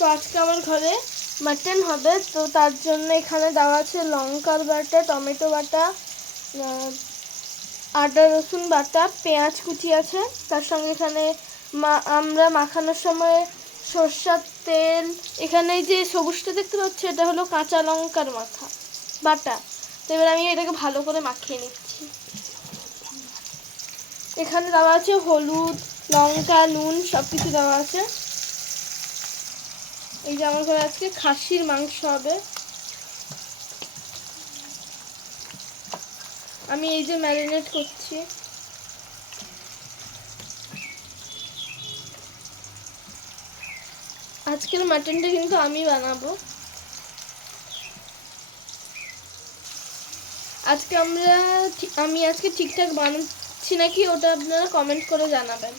তো আজকে আমার ঘরে মাটন হবে, তো তার জন্য এখানে দেওয়া আছে লঙ্কার বাটা, টমেটো বাটা, আদা রসুন বাটা, পেঁয়াজ কুচি আছে। তার সঙ্গে এখানে আমরা মাখানোর সময় সরষের তেল, এখানে যে সবুজটা দেখতে পাচ্ছি এটা হলো কাঁচা লঙ্কার মাখা বাটা। তো এবার আমি এটাকে ভালো করে মাখিয়ে নিচ্ছি। এখানে দেওয়া আছে হলুদ, লঙ্কা, নুন, সব কিছু দেওয়া আছে। এই যে আমার ঘরে আজকে খাসির মাংস হবে। আমি এই যে ম্যারিনেট করছি। আজকের মাটনটা কিন্তু আমি বানাবো। আমি আজকে ঠিকঠাক বানাচ্ছি নাকি ওটা আপনারা কমেন্ট করে জানাবেন।